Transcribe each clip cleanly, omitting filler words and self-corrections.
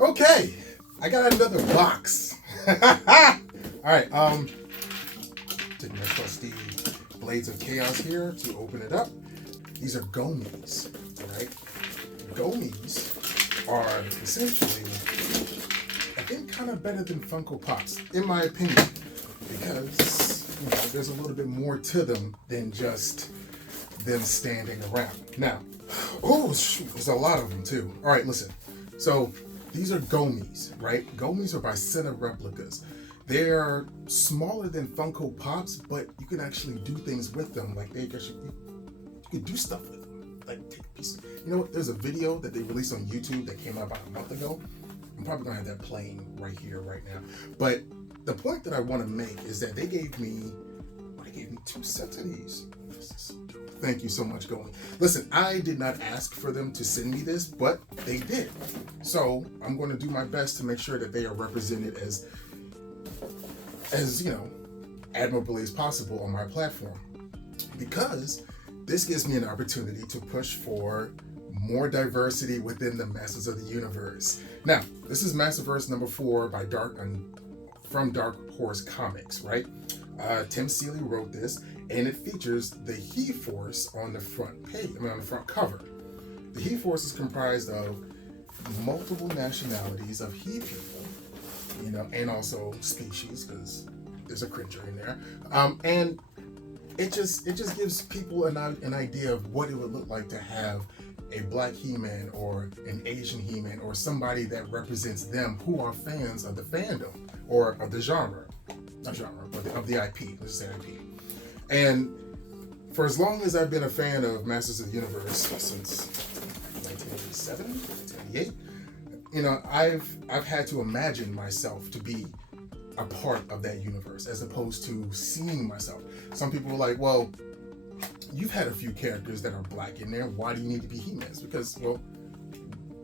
Okay, I got another box. All right, taking my trusty Blades of Chaos here to open it up. These are Gomees, all right? Gomees are essentially, I think, kind of better than Funko Pops, in my opinion, because there's a little bit more to them than just them standing around. Now, oh shoot, there's a lot of them too. All right, listen. So these are Gomees, right? Gomees are by Center Replicas. They are smaller than Funko Pops, but you can actually do things with them. Like you can do stuff with them. Like take a piece. You know what? There's a video that they released on YouTube that came out about a month ago. I'm probably gonna have that playing right here, right now. But the point that I want to make is that they gave me 2 sets of these. Thank you so much, Gomee. Listen, I did not ask for them to send me this, but they did. So I'm going to do my best to make sure that they are represented as admirably as possible on my platform, because this gives me an opportunity to push for more diversity within the Masters of the Universe. Now, this is Masterverse number 4 by from Dark Horse Comics, right? Tim Seeley wrote this, and it features the He Force on the front page. on the front cover. The He Force is comprised of multiple nationalities of He people, and also species, because there's a cringer in there. And it just gives people an idea of what it would look like to have a black He-Man or an Asian He-Man or somebody that represents them who are fans of the fandom or of the genre. Not genre, but of the IP. Let's say IP. And for as long as I've been a fan of Masters of the Universe, since 1987, 1988, I've had to imagine myself to be a part of that universe as opposed to seeing myself. Some people are like, well, you've had a few characters that are black in there. Why do you need to be He-Mans? Because, well,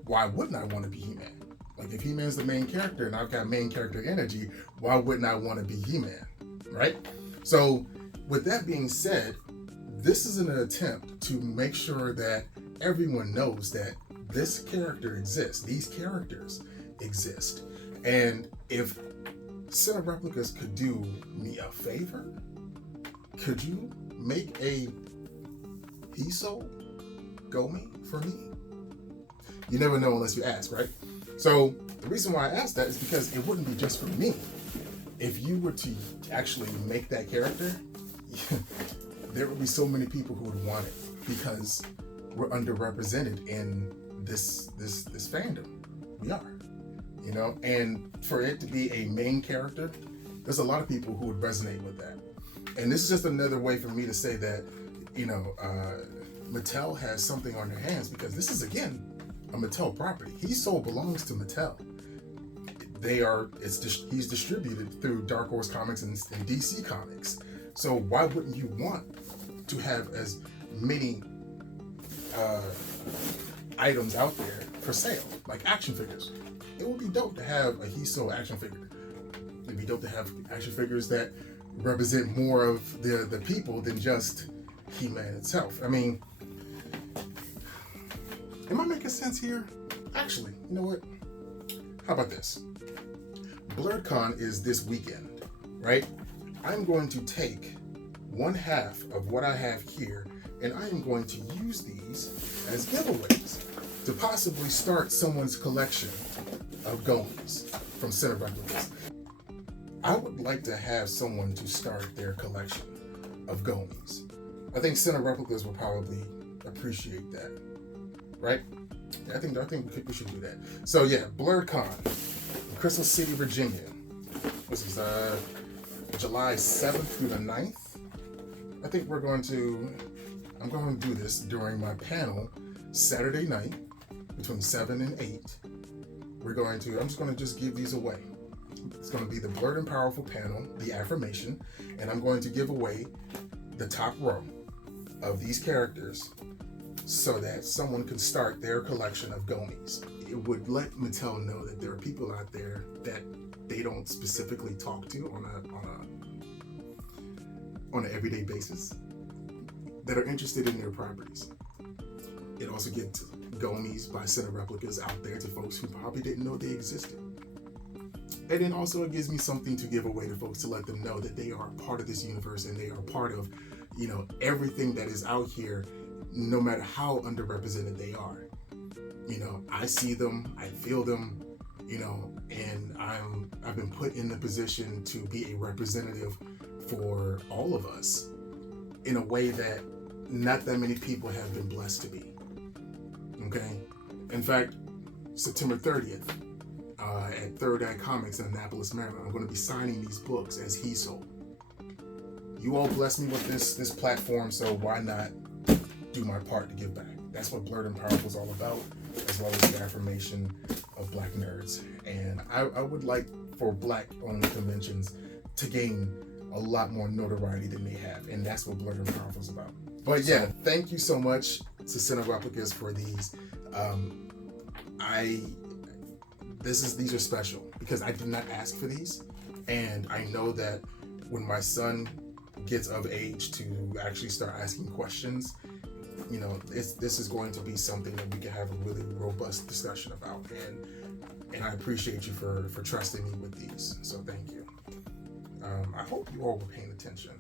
why wouldn't I want to be He-Man? Like, if He-Man's the main character and I've got main character energy, why wouldn't I want to be He-Man, right? So, with that being said, this is an attempt to make sure that everyone knows that this character exists. These characters exist. And if Center Replicas could do me a favor, could you make a Hiso Gomee for me? You never know unless you ask, right? So the reason why I asked that is because it wouldn't be just for me. If you were to actually make that character, there would be so many people who would want it, because we're underrepresented in this fandom. We are, and for it to be a main character, there's a lot of people who would resonate with that. And this is just another way for me to say that, Mattel has something on their hands, because this is, again, a Mattel property. Hiso belongs to Mattel. He's distributed through Dark Horse Comics and DC Comics. So why wouldn't you want to have as many items out there for sale, like action figures? It would be dope to have a Hiso action figure. It'd be dope to have action figures that represent more of the people than just He-Man itself. I mean, am I making sense here? Actually, you know what? How about this? BlurredCon is this weekend, right? I'm going to take 1/2 of what I have here, and I am going to use these as giveaways to possibly start someone's collection of Gomees from Center Replicas. I would like to have someone to start their collection of Gomees. I think Center Replicas will probably appreciate that, right? I think we should do that. So yeah, BlurredCon, Crystal City, Virginia. This is July 7th through the 9th. I think I'm going to do this during my panel Saturday night between 7 and 8. I'm just going to give these away. It's going to be the Blurred and Powerful panel, the affirmation, and I'm going to give away the top row of these characters so that someone can start their collection of Gomees. It would let Mattel know that there are people out there that they don't specifically talk to on an everyday basis that are interested in their properties. It also gets Gomees by Center Replicas out there to folks who probably didn't know they existed. And then also it gives me something to give away to folks to let them know that they are a part of this universe and they are part of, everything that is out here, no matter how underrepresented they are. I see them, I feel them, and I've been put in the position to be a representative for all of us in a way that not that many people have been blessed to be. Okay? In fact, September 30th, at Third Eye Comics in Annapolis, Maryland, I'm going to be signing these books as he sold. You all blessed me with this platform, so why not do my part to give back? That's what Blurred and Powerful is all about, as well as the affirmation of Black nerds. And I would like for Black-owned conventions to gain a lot more notoriety than they have, and that's what Blurred and Powerful is about. But yeah, thank you so much to Center Replicas for these. These are special because I did not ask for these, and I know that when my son gets of age to actually start asking questions, this is going to be something that we can have a really robust discussion about, and I appreciate you for trusting me with these. So thank you. I hope you all were paying attention.